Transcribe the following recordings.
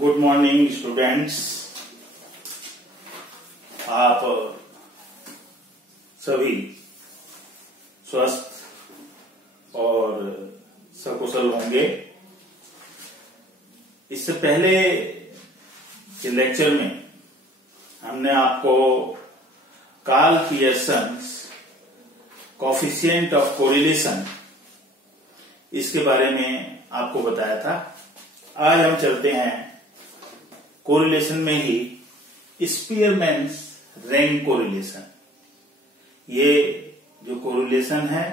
Good morning students. आप सभी स्वस्थ और सकुशल होंगे। इससे पहले के लेक्चर में हमने आपको Karl Pearson's coefficient of correlation इसके बारे में आपको बताया था। आज हम चलते हैं कोरिलेशन में ही स्पीयरमैन्स रैंक कोरिलेशन। ये जो कोरिलेशन है,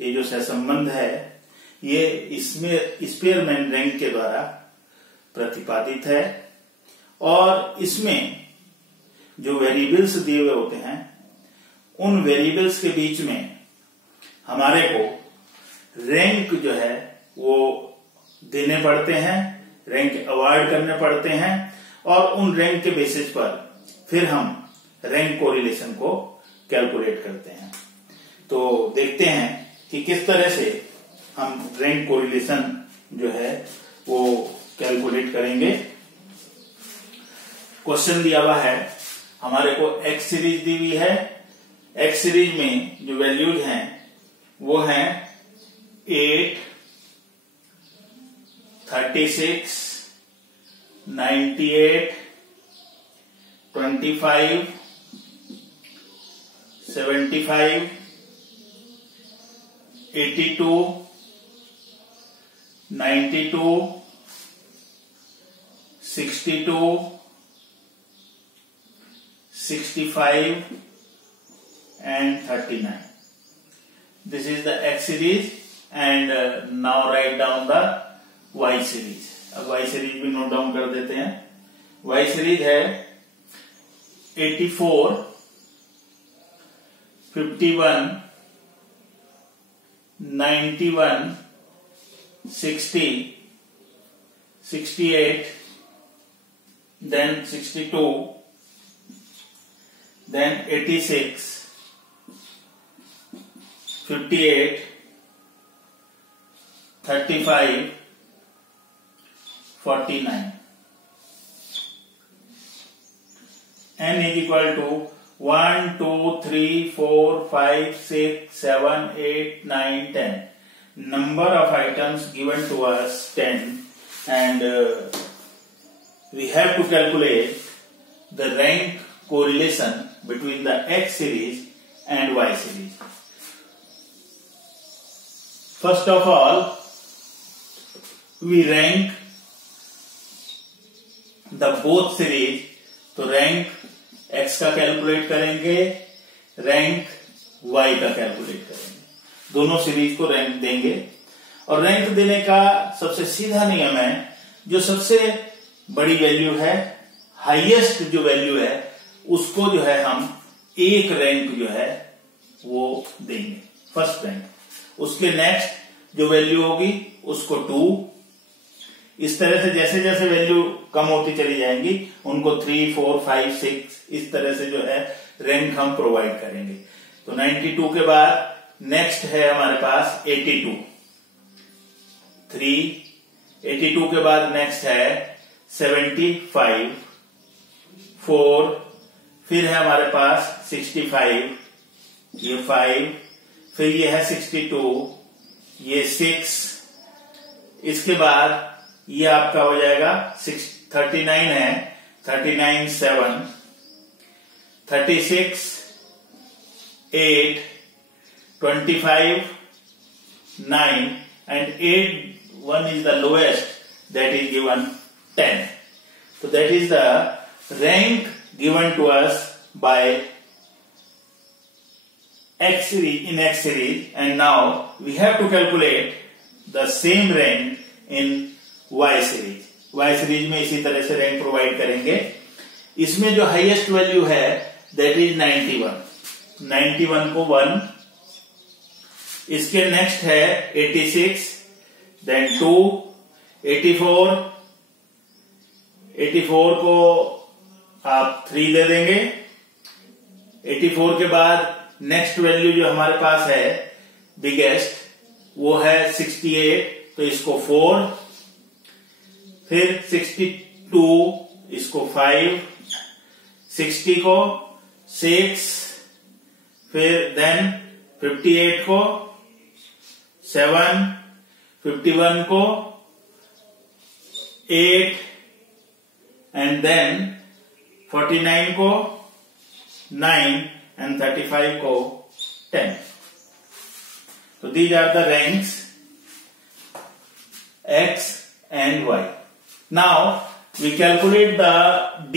ये जो सहसंबंध है, ये इसमें स्पीयरमैन रैंक के द्वारा प्रतिपादित है और इसमें जो वेरिएबल्स दिए हुए होते हैं उन वेरिएबल्स के बीच में हमारे को रैंक जो है वो देने पड़ते हैं, रैंक अवॉइड करने पड़ते हैं और उन रैंक के बेसिस पर फिर हम रैंक कोरिलेशन को कैलकुलेट करते हैं। तो देखते हैं कि किस तरह से हम रैंक कोरिलेशन जो है वो कैलकुलेट करेंगे। क्वेश्चन दिया हुआ है, हमारे को एक्स सीरीज दी हुई है। एक्स सीरीज में जो वैल्यूज हैं वो हैं 8, 36, 98, 25, 75, 82, 92, 62, 65 and 39. This is the X series and now write down the Y series. अब Y सीरीज भी नोट डाउन कर देते हैं। Y सीरीज है 84, 51, 91, 60, 68, then 62, then 86, 58, 35, 49. N is equal to 1, 2, 3, 4, 5, 6, 7, 8, 9, 10. Number of items given to us 10 and we have to calculate the rank correlation between the X series and Y series. First of all, we rank the both series। तो rank X का calculate करेंगे, rank Y का calculate करेंगे। दोनों series को rank देंगे और rank देने का सबसे सीधा नियम है, जो सबसे बड़ी वैल्यू है, हाईएस्ट जो वैल्यू है, उसको जो है हम एक रैंक जो है वो देंगे, फर्स्ट रैंक। उसके नेक्स्ट जो वैल्यू होगी उसको 2। इस तरह से जैसे जैसे वैल्यू कम होती चली जाएंगी उनको 3, 4, 5, 6 इस तरह से जो है रैंक हम प्रोवाइड करेंगे। तो 92 के बाद नेक्स्ट है हमारे पास 82, 3, 82 के बाद नेक्स्ट है 75, 4, फिर है हमारे पास 65, ये 5, फिर ये है 62, ये 6, इसके बाद ये आपका हो जाएगा 39 है, 39, 7, 36, 8, 25, 9 and 8, 1 is the lowest, that is given 10. So that is the rank given to us by X series in X series, and now we have to calculate the same rank in Y series. Y series में इसी तरह से rank provide करेंगे। इसमें जो highest value है that is 91, 91 को 1, इसके नेक्स्ट है 86, देन 2, 84, 84 को आप 3 दे देंगे। 84 के बाद नेक्स्ट वैल्यू जो हमारे पास है बिगेस्ट वो है 68, तो इसको 4, फिर 2, इसको 5, 60 को 6, फिर देन 58 को 7, 51 को 8 एंड देन 49 को 9 and 35 को 10. So these are the ranks X and Y. Now we calculate the D.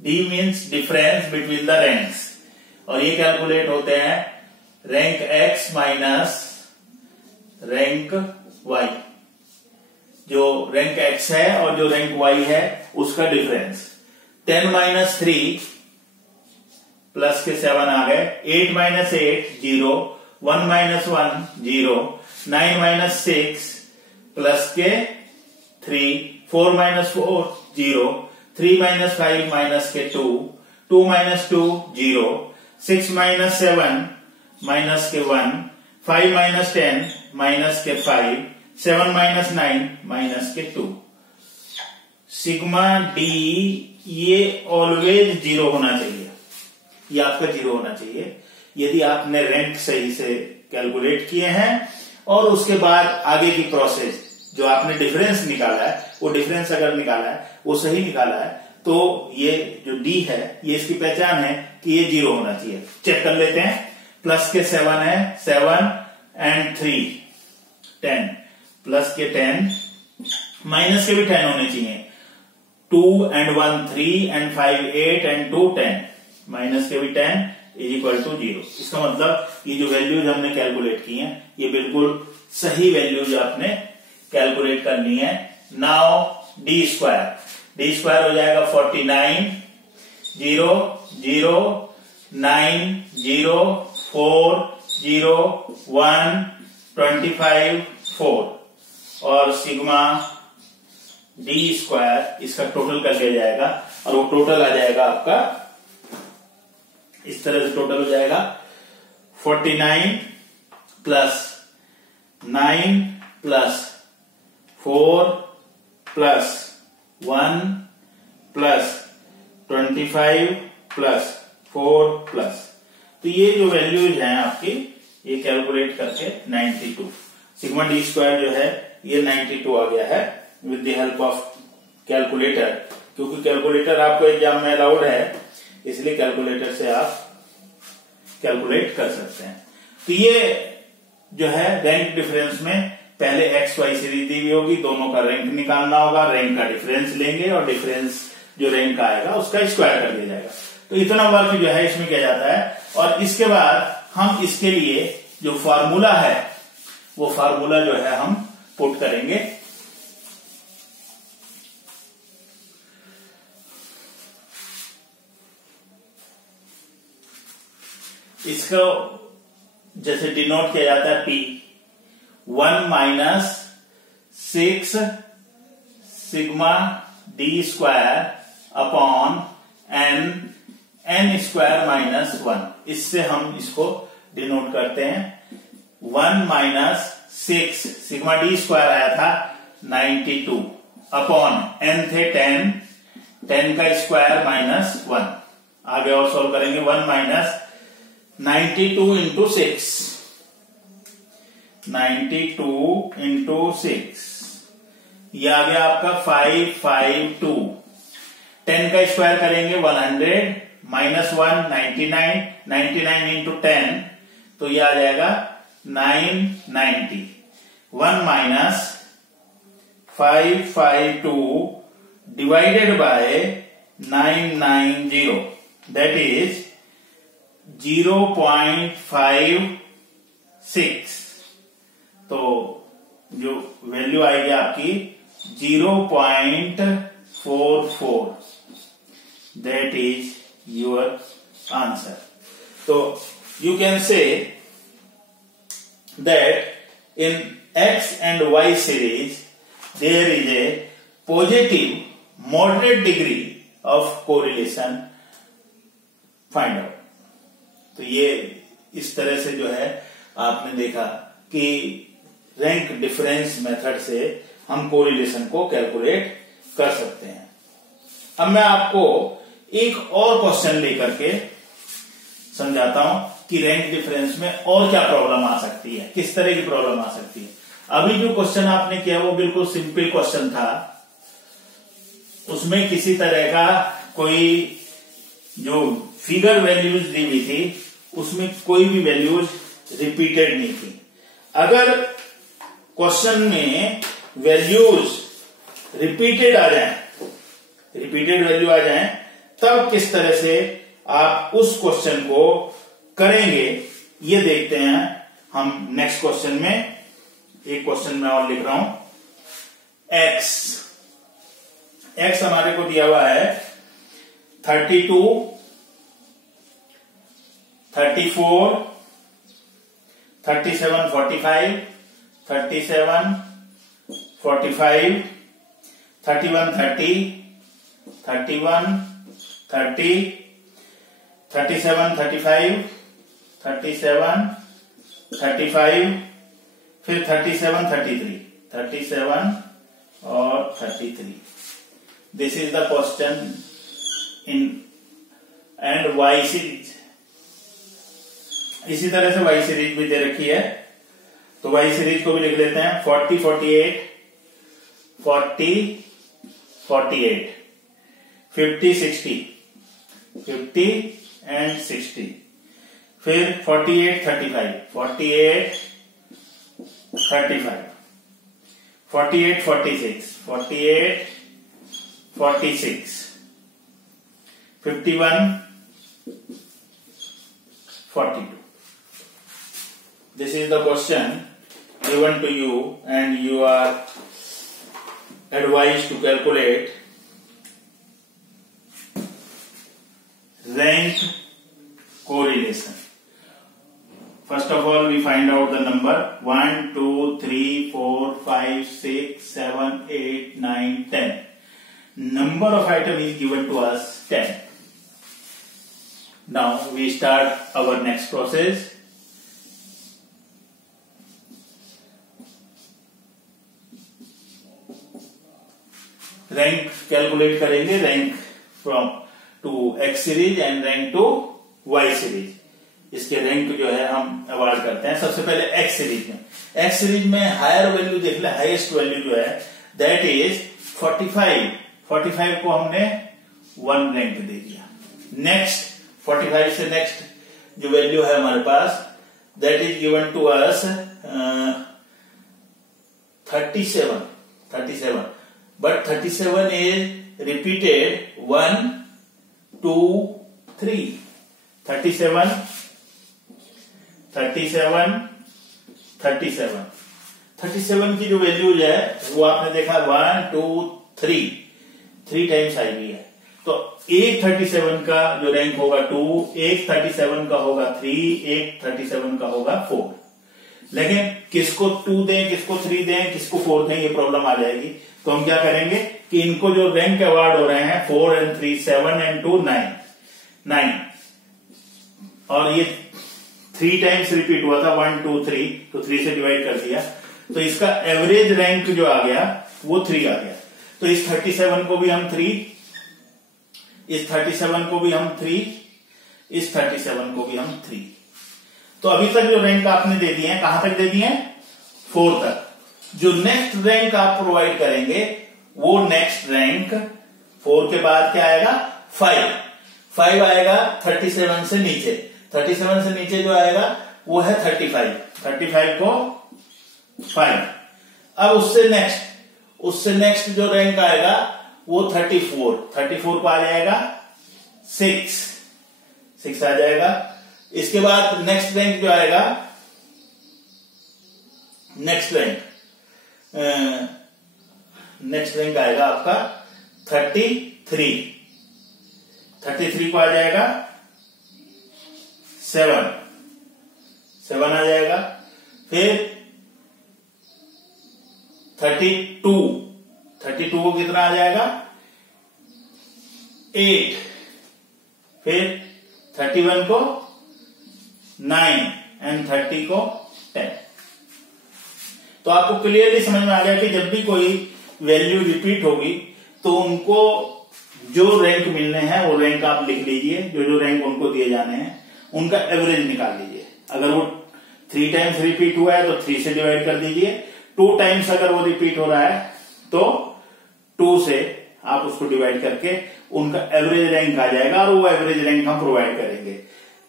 D means difference between the ranks. और ये कैलकुलेट होते हैं rank X minus rank Y. जो रैंक X है और जो रैंक Y है उसका डिफरेंस. 10 माइनस 3 प्लस के 7 आ गए. 8 माइनस 8 0, 1 माइनस 1 0, 9 माइनस 6 प्लस के 3, 4 माइनस 4 0, 3 माइनस 5 माइनस के 2, 2 माइनस 2 0, 6 माइनस 7 माइनस के 1, 5 माइनस 10 माइनस के 5, 7 माइनस 9 माइनस के 2. सिग्मा डी ये ऑलवेज 0 होना चाहिए. ये आपका 0 होना चाहिए यदि आपने रैंक सही से कैलकुलेट किए हैं और उसके बाद आगे की प्रोसेस जो आपने डिफरेंस निकाला है वो डिफरेंस अगर निकाला है वो सही निकाला है तो ये जो डी है ये इसकी पहचान है कि ये 0 होना चाहिए. चेक कर लेते हैं. प्लस के 7 है 7 एंड 3 10 प्लस के 10 माइनस के भी 10 होने चाहिए. 2 एंड 1 3 एंड 5 8 एंड 2 10 माइनस के भी 10 इज इक्वल टू 0. इसका मतलब ये जो वैल्यूज हमने कैलकुलेट की हैं ये बिल्कुल सही वैल्यूज आपने कैलकुलेट करनी है. नाउ डी स्क्वायर हो जाएगा 49 0 0 9 0 4 0 1 25 4 और सिग्मा डी स्क्वायर इसका टोटल कर लिया जाएगा और वो टोटल आ जाएगा आपका इस तरह से. टोटल हो जाएगा 49 plus 9 plus 4 plus 1 plus 25 plus 4 plus. तो ये जो वैल्यूज हैं आपकी ये कैलकुलेट करके 92 सिग्मा डी स्क्वायर जो है ये 92 आ गया है with the help of calculator. क्योंकि कैलकुलेटर आपको एग्जाम में अलाउड है इसलिए कैलकुलेटर से आप कैलकुलेट कर सकते हैं. तो ये जो है रैंक डिफरेंस में पहले एक्स वाई सीरीज दी हुई होगी, दोनों का रैंक निकालना होगा, रैंक का डिफरेंस लेंगे और डिफरेंस जो रैंक का आएगा उसका स्क्वायर कर दिया जाएगा. तो इतना वर्क जो है इसमें किया जाता है. और इसके बाद हम इसके लिए जो फार्मूला है वो फार्मूला जो है हम पुट करेंगे. इसको जैसे डिनोट किया जाता है P 1 minus 6 sigma D square upon N square minus 1. इससे हम इसको डिनोट करते हैं. 1 माइनस 6 सिग्मा डी स्क्वायर आया था 92 अपॉन एन थे 10 का स्क्वायर माइनस 1. आगे और सॉल्व करेंगे. 1 माइनस 92 इंटू 6 ये आ गया आपका 552. 10 का स्क्वायर करेंगे 100 माइनस 1 99 इंटू 10 तो ये आ जाएगा 990. 1 minus 552 divided by 990 that is 0.56. तो जो वैल्यू आएगी आपकी 0.44. That is your answer. तो you can say that in x and y series there is a positive moderate degree of correlation. Find out. तो ये इस तरह से जो है आपने देखा कि रैंक डिफरेंस मेथड से हम कोरिलेशन को कैलकुलेट कर सकते हैं। अब मैं आपको एक और क्वेश्चन लेकर के समझाता हूं कि रैंक डिफरेंस में और क्या प्रॉब्लम आ सकती है, किस तरह की प्रॉब्लम आ सकती है। अभी जो क्वेश्चन आपने किया वो बिल्कुल सिंपल क्वेश्चन था, उसमें किसी तरह का कोई जो फिगर वैल्यूज दी हुई थी उसमें कोई भी वैल्यूज रिपीटेड नहीं थी। अगर क्वेश्चन में वैल्यूज रिपीटेड आ जाए, रिपीटेड वैल्यू आ जाए, तब किस तरह से आप उस क्वेश्चन को करेंगे ये देखते हैं हम नेक्स्ट क्वेश्चन में। एक क्वेश्चन में और लिख रहा हूं, एक्स हमारे को दिया हुआ है 32, 34, 37, 45, 37, 45, 31, 30, 31, 30, 37, 35, 37, 35, फिर 37, 33, 37 और 33। This is the question in and Y series. इसी तरह से वाई सीरीज भी दे रखी है, तो वाई सीरीज को भी लिख लेते हैं 40, 48, 40, 48, 50, 60, 50 एंड 60, फिर 48, 35, 48, 35, 48, 46, 48, 46, 51, 42. This is the question given to you and you are advised to calculate rank correlation. First of all, we find out the number 1, 2, 3, 4, 5, 6, 7, 8, 9, 10. Number of items is given to us 10. Now we start our next process. Rank calculate करेंगे, rank from to X series and rank to Y series. इसके rank जो है हम award करते हैं। सबसे पहले X series में, एक्स सीरीज में हायर वैल्यू देख ले, हाईएस्ट वैल्यू जो है दैट इज 45। 45 को हमने 1 रैंक दे दिया। नेक्स्ट 45 से नेक्स्ट जो वैल्यू है हमारे पास that is given to us 37, but 37 is repeated 1, 2, 3, 37, 37, 37, 37 की जो वैल्यूज है वो आपने देखा 1, 2, 3 टाइम्स आई हुई है। तो एक 37 का जो रैंक होगा 2, एक 37 का होगा 3, एक 37 का होगा 4। लेकिन किसको 2 दें, किसको 3 दें, किसको 4 दें, ये प्रॉब्लम आ जाएगी। तो हम क्या करेंगे कि इनको जो रैंक अवार्ड हो रहे हैं 4 and 3, 7 and 2, 9, और ये 3 टाइम्स रिपीट हुआ था 1, 2, 3, तो 3 से डिवाइड कर दिया, तो इसका एवरेज रैंक जो आ गया वो 3 आ गया। तो इस 37 को भी हम 3, इस 37 को भी हम 3, इस 37 को भी हम 3। तो अभी तक जो रैंक आपने दे दिए हैं कहां तक दे दिए हैं? 4 तक। जो नेक्स्ट रैंक आप प्रोवाइड करेंगे वो नेक्स्ट रैंक 4 के बाद क्या आएगा? 5 आएगा 37 से नीचे। 37 से नीचे जो आएगा वो है 35 को 5। अब उससे नेक्स्ट जो रैंक आएगा वो 34 को आ जाएगा 6 आ जाएगा। इसके बाद नेक्स्ट रैंक जो आएगा, नेक्स्ट रैंक आएगा आपका 33 को आ जाएगा 7 आ जाएगा। फिर 32 को कितना आ जाएगा? 8। फिर 31 को 9 एंड 30 को 10। तो आपको क्लियरली समझ में आ गया कि जब भी कोई वैल्यू रिपीट होगी तो उनको जो रैंक मिलने हैं वो रैंक आप लिख लीजिए, जो जो रैंक उनको दिए जाने हैं उनका एवरेज निकाल लीजिए। अगर वो 3 टाइम्स रिपीट हुआ है तो 3 से डिवाइड कर दीजिए, 2 टाइम्स अगर वो रिपीट हो रहा है तो 2 से आप उसको डिवाइड करके उनका एवरेज रैंक आ जाएगा और वो एवरेज रैंक हम प्रोवाइड करेंगे।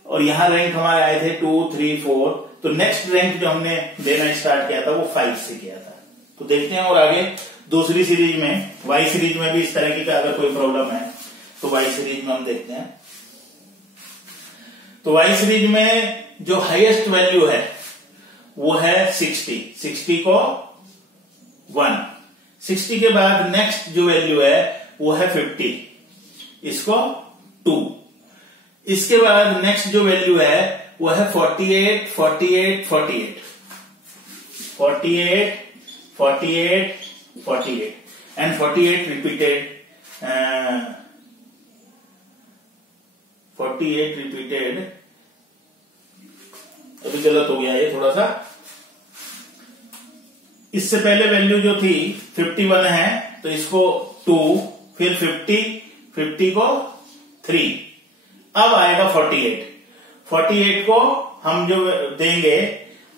और यहां रैंक हमारे आए थे 2, 3, 4, तो नेक्स्ट रैंक जो हमने देना स्टार्ट किया था वो 5 से किया था। तो देखते हैं और आगे दूसरी सीरीज में, वाई सीरीज में भी इस तरह की अगर कोई प्रॉब्लम है तो वाई सीरीज में हम देखते हैं। तो वाई सीरीज में जो हाईएस्ट वैल्यू है वो है 60, 60 को 1, 60 के बाद नेक्स्ट जो वैल्यू है वो है 50, इसको 2, इसके बाद नेक्स्ट जो वैल्यू है वो है 48, 48, 48, 48, 48, 48 एंड 48 रिपीटेड, 48 रिपीटेड। अभी गलत हो गया ये थोड़ा सा, इससे पहले वैल्यू जो थी 51 है तो इसको 2, फिर 50, 50 को 3, अब आएगा 48, 48 को हम जो देंगे,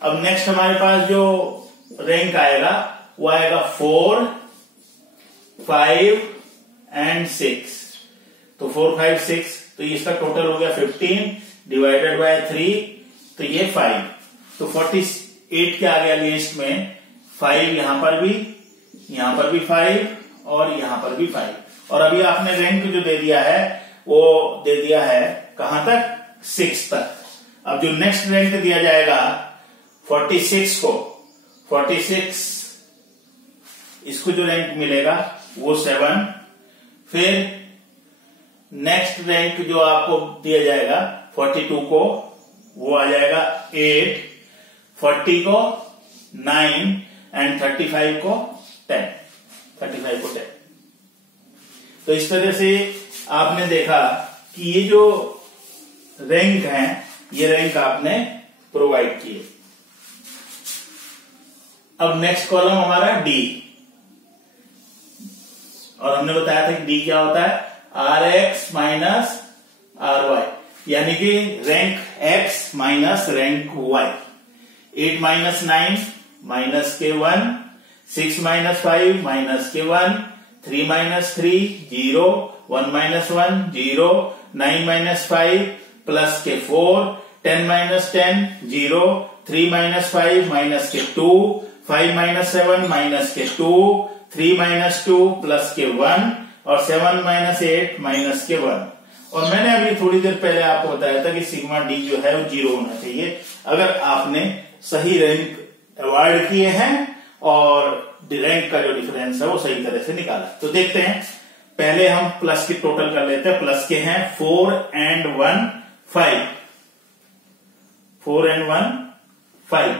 अब नेक्स्ट हमारे पास जो रैंक आएगा वो आएगा 4, 5 एंड 6, तो 4, 5, 6, तो इसका टोटल हो गया 15 डिवाइडेड बाय 3, तो ये 5, तो 48 के आगे अगेंस्ट में 5, यहां पर भी 5 और यहां पर भी 5, और अभी आपने रैंक जो दे दिया है वो दे दिया है कहां तक, 6 तक। अब जो नेक्स्ट रैंक दिया जाएगा 46 को, 46 इसको जो रैंक मिलेगा वो 7, फिर नेक्स्ट रैंक जो आपको दिया जाएगा 42 को वो आ जाएगा 8, 40 को 9 एंड 35 को 10, 35 को 10। तो इस तरह से आपने देखा कि ये जो रैंक हैं ये रैंक आपने प्रोवाइड किए। अब नेक्स्ट कॉलम हमारा डी, और हमने बताया था कि डी क्या होता है, RX माइनस RY, यानी कि rank X minus rank Y। 8 minus 9 minus के 1, 6 माइनस 5 माइनस के 1, 3 माइनस 3 0, 1 माइनस 1 0, 9 माइनस 5 प्लस के 4, 10 माइनस 10 0, 3 माइनस 5 माइनस के 2, 5 माइनस 7 माइनस के 2, 3 माइनस 2 प्लस के 1 और 7 माइनस 8 माइनस के 1। और मैंने अभी थोड़ी देर पहले आपको बताया था कि सिग्मा डी जो है वो 0 होना चाहिए अगर आपने सही रैंक अवॉइड किए हैं और रैंक का जो डिफरेंस है वो सही तरह से निकाला। तो देखते हैं, पहले हम प्लस के टोटल कर लेते हैं। प्लस के हैं 4 एंड 1 5, 4 एंड 1 5,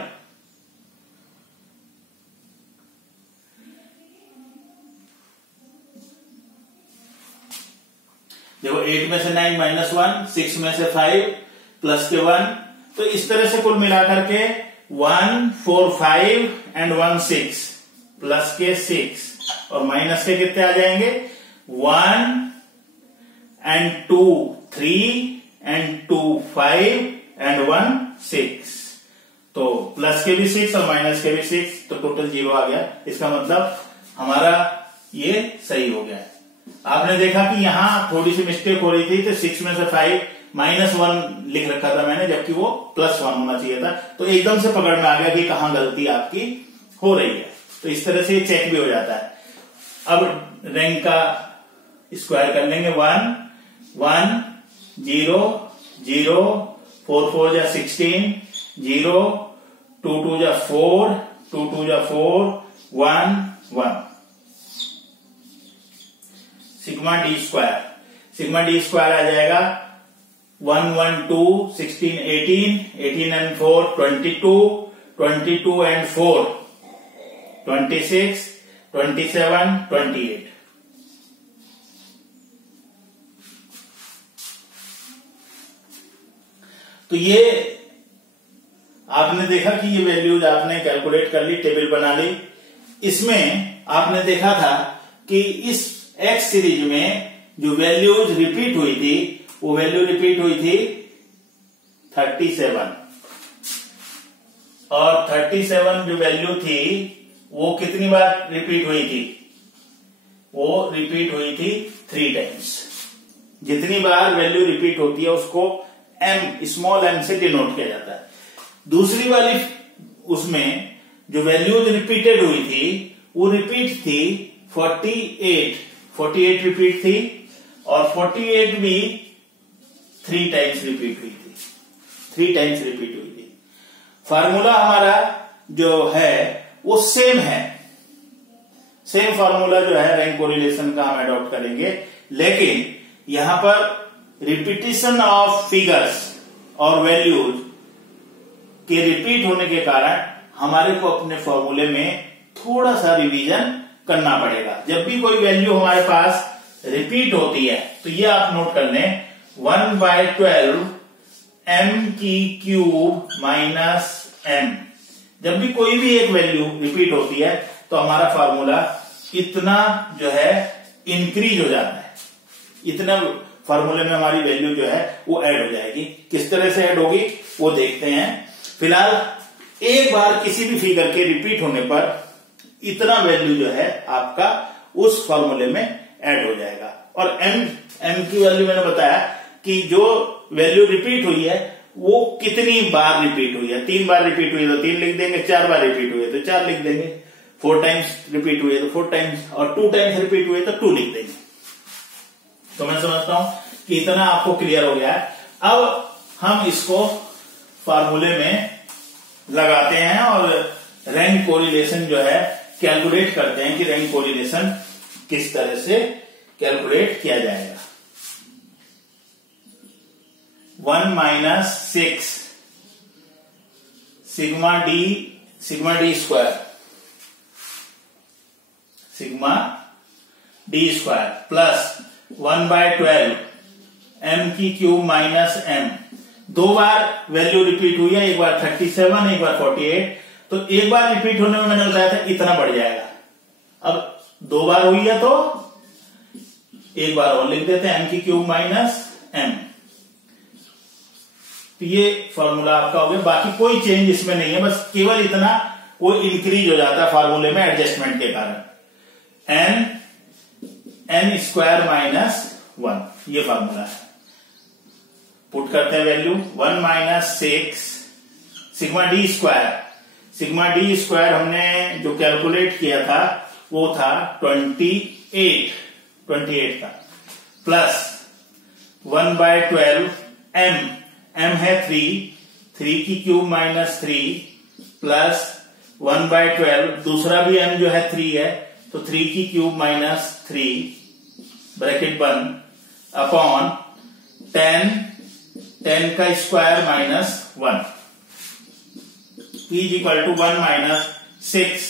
देखो 8 में से 9 माइनस 1, 6 में से 5 प्लस के 1, तो इस तरह से कुल मिलाकर के 1 4 5 एंड 1 6 प्लस के 6 और माइनस के कितने आ जाएंगे 1 एंड 2 3 एंड 2 5 एंड 1 6, तो प्लस के भी 6 और माइनस के भी 6, तो टोटल 0 आ गया। इसका मतलब हमारा ये सही हो गया है। आपने देखा कि यहां थोड़ी सी मिस्टेक हो रही थी, तो 6 में से 5 माइनस 1 लिख रखा था मैंने, जबकि वो प्लस 1 होना चाहिए था। तो एकदम से पकड़ में आ गया कि कहां गलती आपकी हो रही है। तो इस तरह से चेक भी हो जाता है। अब रैंक का स्क्वायर कर लेंगे, 1 1 0 0, 4 4 जा 16 0, 2 2 जा 4, 2 2 जा 4, 1 1, सिग्मा डी स्क्वायर आ जाएगा 1 1 2 16 18, 18 एंड 4 22, 22 एंड 4 26, 27 28। तो ये आपने देखा कि ये वैल्यूज आपने कैलकुलेट कर ली, टेबल बना ली। इसमें आपने देखा था कि इस एक्स सीरीज में जो वैल्यूज रिपीट हुई थी वो वैल्यू रिपीट हुई थी 37, और 37 जो वैल्यू थी वो कितनी बार रिपीट हुई थी? वो रिपीट हुई थी 3 टाइम्स। जितनी बार वैल्यू रिपीट होती है उसको m स्मॉल m से डिनोट किया जाता है। दूसरी वाली उसमें जो वैल्यूज रिपीटेड हुई थी वो रिपीट थी 48 रिपीट थी, और 48 भी 3 टाइम्स रिपीट हुई थी, 3 टाइम्स रिपीट हुई थी। फार्मूला हमारा जो है वो सेम है, सेम फार्मूला जो है रैंक कोरिलेशन का हम अडॉप्ट करेंगे, लेकिन यहां पर रिपीटिशन ऑफ फिगर्स और वैल्यूज के रिपीट होने के कारण हमारे को अपने फॉर्मूले में थोड़ा सा रिवीजन करना पड़ेगा। जब भी कोई वैल्यू हमारे पास रिपीट होती है तो ये आप नोट कर लें, 1/12 m की क्यूब माइनस m। जब भी कोई भी एक वैल्यू रिपीट होती है तो हमारा फॉर्मूला इतना जो है इंक्रीज हो जाता है, इतना फॉर्मूले में हमारी वैल्यू जो है वो ऐड हो जाएगी। किस तरह से ऐड होगी वो देखते हैं। फिलहाल एक बार किसी भी फिगर के रिपीट होने पर इतना वैल्यू जो है आपका उस फॉर्मूले में ऐड हो जाएगा। और m की वैल्यू मैंने बताया कि जो वैल्यू रिपीट हुई है वो कितनी बार रिपीट हुई है। 3 बार रिपीट हुई है तो 3 लिख देंगे, 4 बार रिपीट हुई है तो 4 लिख देंगे, 4 टाइम्स रिपीट हुई है तो 4 टाइम्स, और 2 टाइम्स रिपीट हुई है तो 2 लिख देंगे। तो मैं समझता हूं कि इतना आपको क्लियर हो गया है। अब हम इसको फॉर्मूले में लगाते हैं और रैंक कोरिलेशन जो है कैलकुलेट करते हैं कि रैंक कोरिलेशन किस तरह से कैलकुलेट किया जाएगा। 1 - 6 sigma D square plus 1/12 m की क्यूब माइनस m। 2 बार वैल्यू रिपीट हुई है, एक बार 37 एक बार 48, तो एक बार रिपीट होने में मैंने बताया था इतना बढ़ जाएगा। अब 2 बार हुई है तो एक बार और लिख देते हैं m की क्यूब माइनस m। तो ये फॉर्मूला आपका हो गया, बाकी कोई चेंज इसमें नहीं है, बस केवल इतना वो इंक्रीज हो जाता है फॉर्मूले में एडजस्टमेंट के कारण। n स्क्वायर माइनस 1 ये फॉर्मूला है। पुट करते हैं वैल्यू 1 - 6 सिग्मा डी स्क्वायर हमने जो कैलकुलेट किया था वो था 28 का, प्लस 1/12 m है 3 की क्यूब माइनस 3 प्लस 1/12 दूसरा भी m जो है 3 है तो 3 की क्यूब माइनस 3 ब्रैकेट बंद अपॉन 10 का square minus 1 is equal to 1 - 6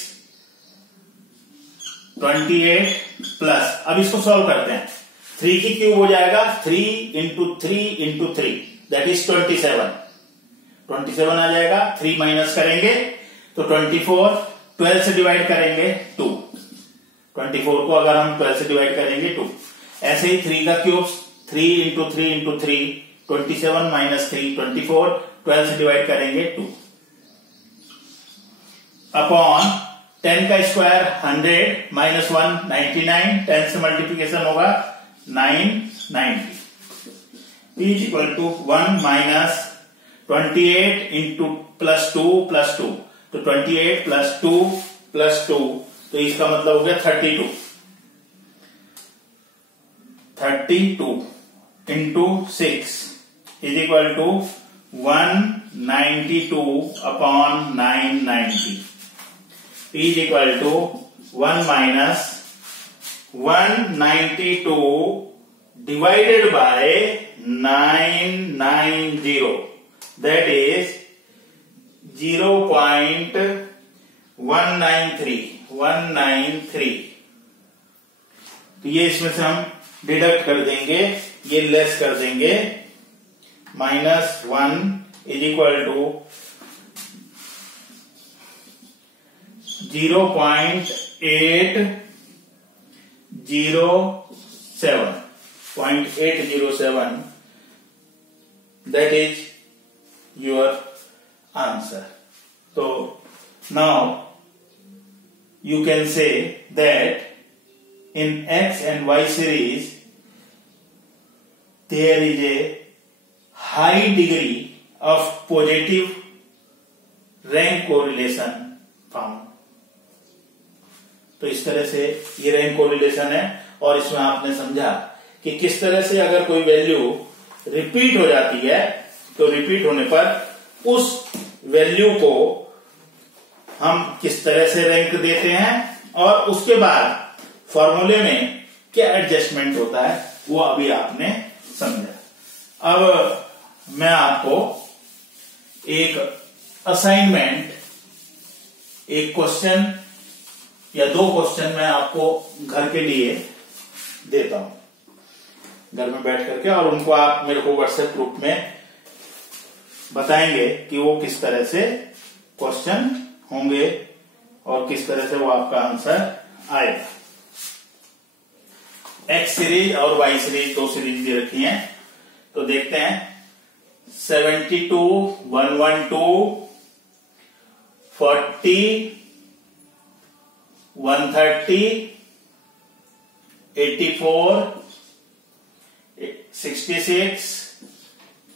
28 plus, अब इसको सॉल्व करते हैं। 3 की क्यूब हो जाएगा 3 × 3 × 3 दैट इज 27 आ जाएगा। 3 माइनस करेंगे तो 24, 12 से डिवाइड करेंगे 2, 24 को अगर हम 12 से डिवाइड करेंगे 2। ऐसे ही 3 का क्यूब 3 × 3 × 3 27 माइनस 3 24, 12 से डिवाइड करेंगे 2 अपॉन 10 का स्क्वायर 100 माइनस 1 99, 10 से मल्टीप्लीकेशन होगा 990 is equal to 1 minus 28 into plus 2 तो 28 प्लस 2 तो इसका मतलब हो गया 32 into 6 is equal to 192 upon 990 is equal to 1 minus 192 divided by 990 that is 0.193 तो ये इसमें से हम डिडक्ट कर देंगे, ये लेस कर देंगे, -1 is equal to 0.80 0.807, that is your answer. So now you can say that in X and Y series there is a high degree of positive rank correlation found. तो इस तरह से ये रैंक कोरिलेशन है, और इसमें आपने समझा कि किस तरह से अगर कोई वैल्यू रिपीट हो जाती है तो रिपीट होने पर उस वैल्यू को हम किस तरह से रैंक देते हैं, और उसके बाद फॉर्मूले में क्या एडजस्टमेंट होता है वो अभी आपने समझा। अब मैं आपको एक असाइनमेंट, एक क्वेश्चन या दो क्वेश्चन मैं आपको घर के लिए देता हूं, घर में बैठ करके, और उनको आप मेरे को व्हाट्सएप ग्रुप में बताएंगे कि वो किस तरह से क्वेश्चन होंगे और किस तरह से वो आपका आंसर आएगा। एक्स सीरीज और वाई सीरीज दो सीरीज दे रखी हैं, तो देखते हैं। 72, 112, 40, 130, 84, 66,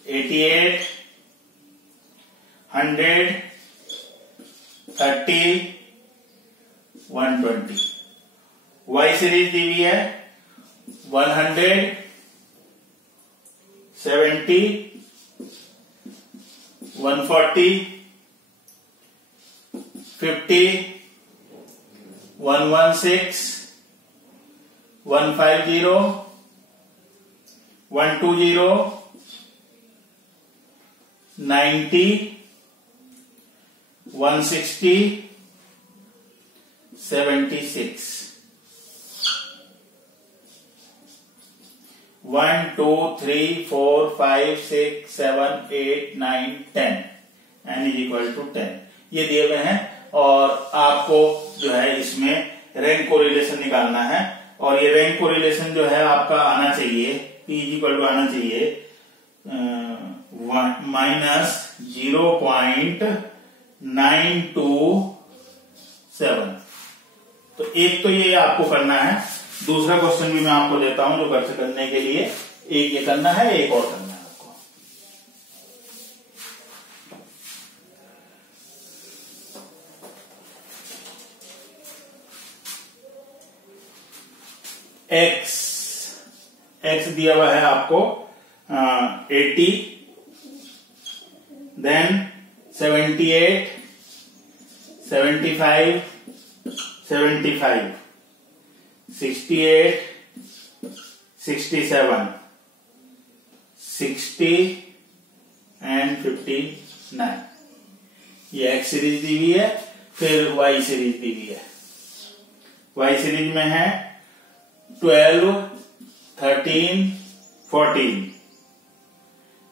88, 100, 30, 120। वाई सीरीज दी हुई है 100, 70, 140, 50, 116, 150, 120, 90, 160, 76। 1, 2, 3, 4, 5, 6, 7, 8, 9, 10 n इज इक्वल टू 10 ये दिए हुए हैं, और आपको जो है इसमें रैंक कोरिलेशन निकालना है, और ये रैंक कोरिलेशन जो है आपका आना चाहिए, P इज इक्वल टू आना चाहिए -0.927। तो एक तो ये आपको करना है, दूसरा क्वेश्चन भी मैं आपको देता हूं जो घर से करने के लिए, एक ये करना है, एक और करना है आपको। एक्स दिया हुआ है आपको 80, देन 78, 75, 75, 68, 67, 60 एंड 59। ये एक्स सीरीज दी हुई है। फिर वाई सीरीज दी हुई है। वाई सीरीज में है 12, 13, 14,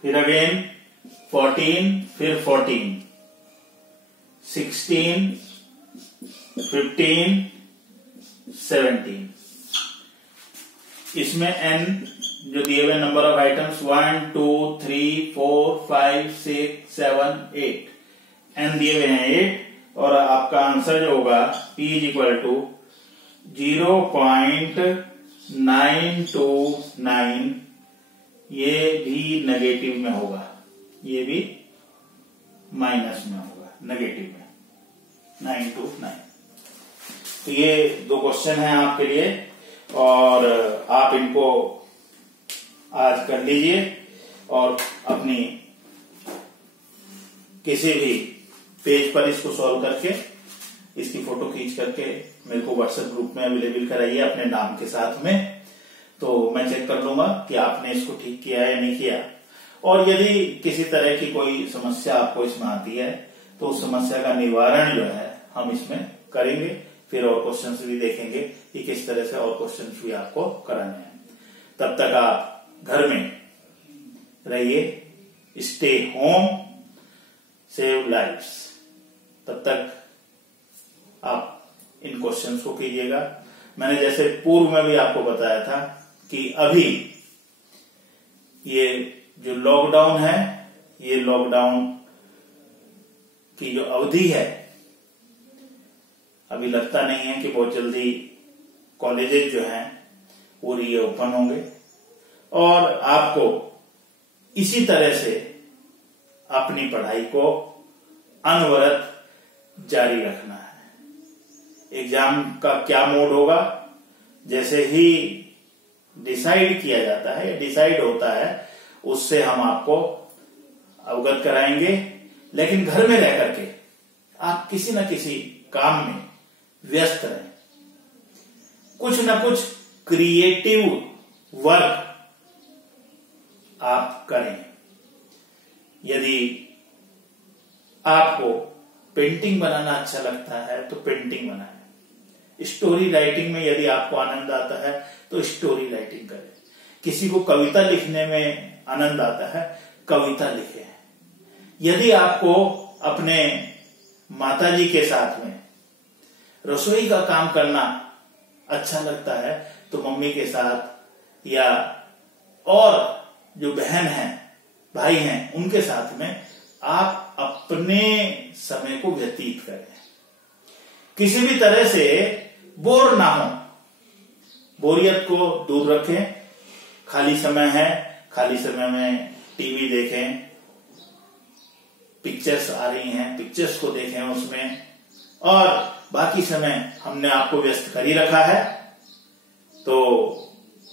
फिर अगेन 14, फिर 14, 16, 15, 17। इसमें n जो दिए हुए नंबर ऑफ आइटम्स 1, 2, 3, 4, 5, 6, 7, 8 n दिए हुए हैं 8, और आपका आंसर जो होगा P इज इक्वल टू 0.929। ये भी नेगेटिव में होगा, ये भी माइनस में होगा, नेगेटिव में 929। तो ये दो क्वेश्चन हैं आपके लिए, और आप इनको आज कर लीजिए, और अपनी किसी भी पेज पर इसको सॉल्व करके इसकी फोटो खींच करके मेरे को व्हाट्सएप ग्रुप में अवेलेबल कराइए अपने नाम के साथ में, तो मैं चेक कर लूंगा कि आपने इसको ठीक किया है या नहीं किया। और यदि किसी तरह की कोई समस्या आपको इसमें आती है तो उस समस्या का निवारण जो है हम इसमें करेंगे। फिर और क्वेश्चंस भी देखेंगे कि किस तरह से और क्वेश्चंस भी आपको कराने हैं। तब तक आप घर में रहिए, स्टे होम, सेव लाइव्स। तब तक आप इन क्वेश्चंस को कीजिएगा। मैंने जैसे पूर्व में भी आपको बताया था कि अभी ये जो लॉकडाउन है, ये लॉकडाउन की जो अवधि है, अभी लगता नहीं है कि बहुत जल्दी कॉलेजेस जो हैं वो रीओपन होंगे और आपको इसी तरह से अपनी पढ़ाई को अनवरत जारी रखना है। एग्जाम का क्या मोड होगा, जैसे ही डिसाइड किया जाता है या डिसाइड होता है उससे हम आपको अवगत कराएंगे। लेकिन घर में रह करके आप किसी न किसी काम में व्यस्त रहें, कुछ न कुछ क्रिएटिव वर्क आप करें। यदि आपको पेंटिंग बनाना अच्छा लगता है तो पेंटिंग बनाएं। स्टोरी राइटिंग में यदि आपको आनंद आता है तो स्टोरी राइटिंग करें। किसी को कविता लिखने में आनंद आता है, कविता लिखें। यदि आपको अपने माताजी के साथ में रसोई का काम करना अच्छा लगता है तो मम्मी के साथ या और जो बहन है, भाई हैं, उनके साथ में आप अपने समय को व्यतीत करें। किसी भी तरह से बोर ना हो, बोरियत को दूर रखें। खाली समय है, खाली समय में टीवी देखें, पिक्चर्स आ रही हैं, पिक्चर्स को देखें उसमें, और बाकी समय हमने आपको व्यस्त कर ही रखा है। तो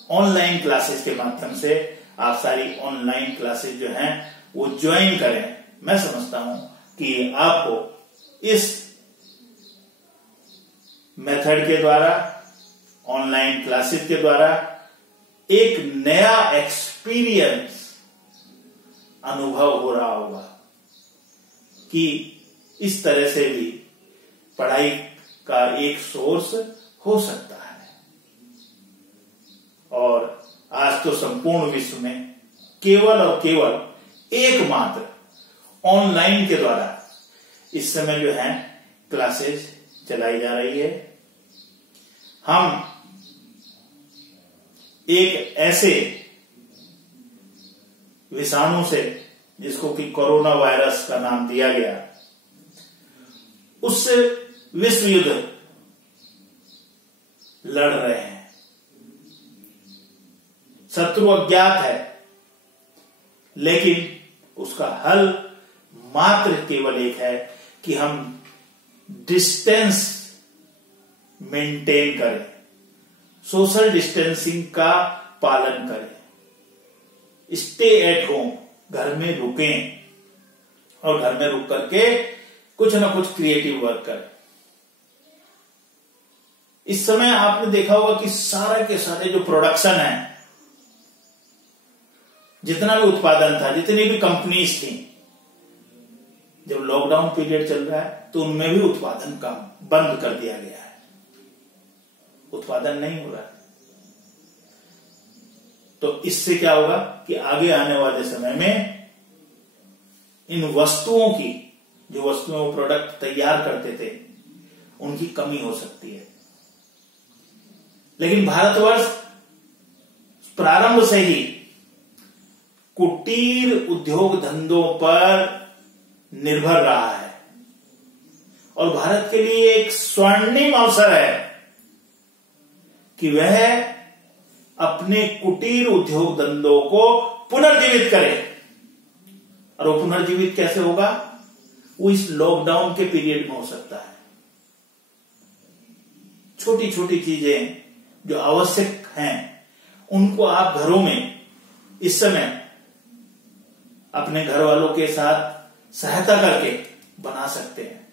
ऑनलाइन क्लासेस के माध्यम से आप सारी ऑनलाइन क्लासेस जो हैं वो ज्वाइन करें। मैं समझता हूं कि आपको इस मेथड के द्वारा, ऑनलाइन क्लासेस के द्वारा एक नया एक्सपीरियंस अनुभव हो रहा होगा कि इस तरह से भी पढ़ाई का एक सोर्स हो सकता है। और आज तो संपूर्ण विश्व में केवल और केवल एकमात्र ऑनलाइन के द्वारा इस समय जो है क्लासेस चलाई जा रही है। हम एक ऐसे विषाणु से, जिसको कि कोरोना वायरस का नाम दिया गया, उससे विश्व युद्ध लड़ रहे हैं। शत्रु अज्ञात है, लेकिन उसका हल मात्र केवल एक है कि हम डिस्टेंस मेंटेन करें, सोशल डिस्टेंसिंग का पालन करें, स्टे एट होम, घर में रुकें और घर में रुक करके कुछ ना कुछ क्रिएटिव वर्क करें। इस समय आपने देखा होगा कि सारे के सारे जो प्रोडक्शन है, जितना भी उत्पादन था, जितनी भी कंपनीज थी, जब लॉकडाउन पीरियड चल रहा है तो उनमें भी उत्पादन का बंद कर दिया गया है, उत्पादन नहीं हो रहा है। तो इससे क्या होगा कि आगे आने वाले समय में इन वस्तुओं की, जो वस्तुएं वो प्रोडक्ट तैयार करते थे, उनकी कमी हो सकती है। लेकिन भारतवर्ष प्रारंभ से ही कुटीर उद्योग धंधों पर निर्भर रहा है और भारत के लिए एक स्वर्णिम अवसर है कि वह अपने कुटीर उद्योग धंधों को पुनर्जीवित करे। और वो पुनर्जीवित कैसे होगा? वो इस लॉकडाउन के पीरियड में हो सकता है। छोटी छोटी चीजें जो आवश्यक हैं, उनको आप घरों में इस समय अपने घर वालों के साथ सहायता करके बना सकते हैं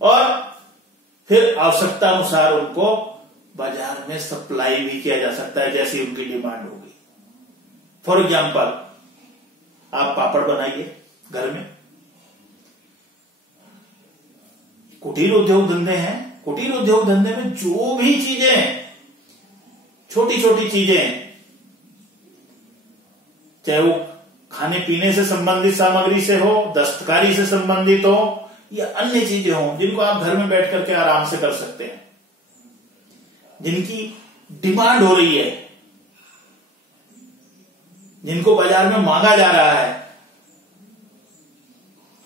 और फिर आवश्यकता अनुसार उनको बाजार में सप्लाई भी किया जा सकता है, जैसी उनकी डिमांड होगी। फॉर एग्जाम्पल, आप पापड़ बनाइए घर में। कुटीर उद्योग धंधे हैं, कुटीर उद्योग धंधे में जो भी चीजें, छोटी छोटी चीजें, चाहे वो खाने पीने से संबंधित सामग्री से हो, दस्तकारी से संबंधित हो, या अन्य चीजें हों जिनको आप घर में बैठ करके आराम से कर सकते हैं, जिनकी डिमांड हो रही है, जिनको बाजार में मांगा जा रहा है,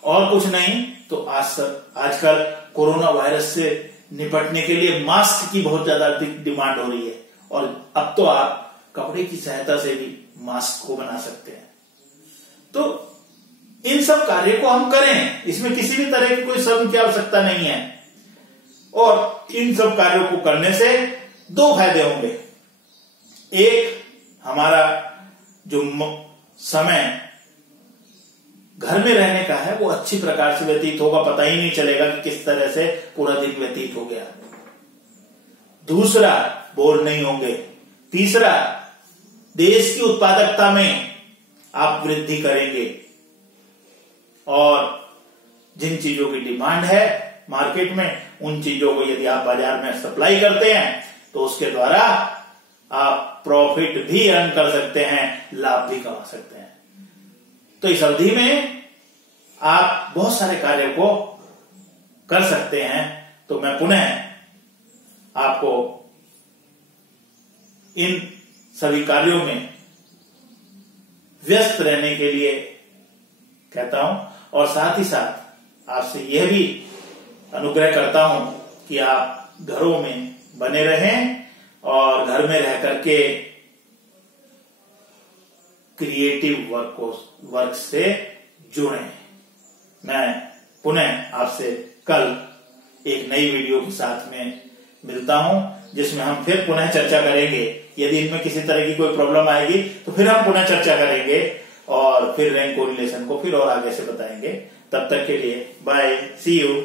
और कुछ नहीं तो आजकल कोरोना वायरस से निपटने के लिए मास्क की बहुत ज्यादा डिमांड हो रही है, और अब तो आप कपड़े की सहायता से भी मास्क को बना सकते हैं। तो इन सब कार्य को हम करें, इसमें किसी भी तरह की कोई श्रम की आवश्यकता नहीं है, और इन सब कार्यों को करने से दो फायदे होंगे। एक, हमारा जो समय घर में रहने का है वो अच्छी प्रकार से व्यतीत होगा, पता ही नहीं चलेगा कि किस तरह से पूरा दिन व्यतीत हो गया। दूसरा, बोर नहीं होंगे। तीसरा, देश की उत्पादकता में आप वृद्धि करेंगे, और जिन चीजों की डिमांड है मार्केट में, उन चीजों को यदि आप बाजार में सप्लाई करते हैं तो उसके द्वारा आप प्रॉफिट भी अर्न कर सकते हैं, लाभ भी कमा सकते हैं। तो इस अवधि में आप बहुत सारे कार्यों को कर सकते हैं। तो मैं पुनः आपको इन सभी कार्यों में व्यस्त रहने के लिए कहता हूं, और साथ ही साथ आपसे यह भी अनुग्रह करता हूं कि आप घरों में बने रहें और घर में रह करके क्रिएटिव वर्क से जुड़ें। मैं पुनः आपसे कल एक नई वीडियो के साथ में मिलता हूं, जिसमें हम फिर पुनः चर्चा करेंगे। यदि इनमें किसी तरह की कोई प्रॉब्लम आएगी तो फिर हम पुनः चर्चा करेंगे, और फिर रैंक कोरिलेशन को फिर और आगे से बताएंगे। तब तक के लिए बाय, सी यू।